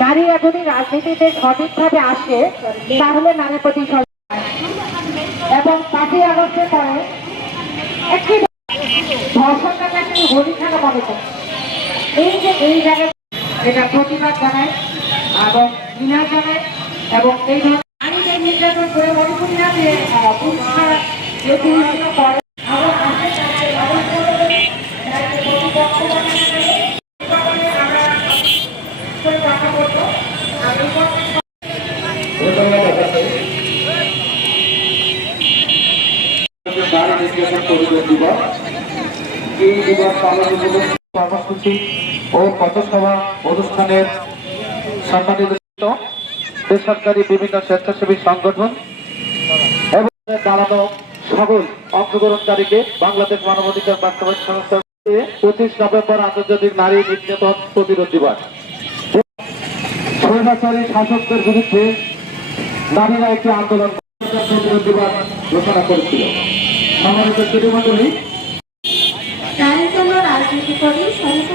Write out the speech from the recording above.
নারীরা যদি রাজনীতিতে সঠিকভাবে আসে, তাহলে নারীর প্রতি এবং পাঁচই আগস্টের পরে একটি ধর্ষণটাকে এই যে এই জায়গায় এটা প্রতিবাদ জানায় এবং জানায় এবং এই নির্যাতন করে মনে করি না যে পুরুষরা যে পুরুষগুলো করে এই দিবস পালন অনুষ্ঠানের বেসরকারি বিভিন্ন স্বেচ্ছাসেবী সংগঠন এবং দাঁড়ানো সকল অংশগ্রহণকারীকে বাংলাদেশ মানবাধিকার বাস্তবায়ন সংস্থা পঁচিশ নভেম্বর আন্তর্জাতিক নারী নির্যাতন প্রতিরোধ দিবস। স্বৈরাচারী শাসকদের বিরুদ্ধে নারীরা একটি আন্দোলন প্রতিবাদ ঘোষণা করেছিল। নারীর জন্য রাজনীতি করি সমস্ত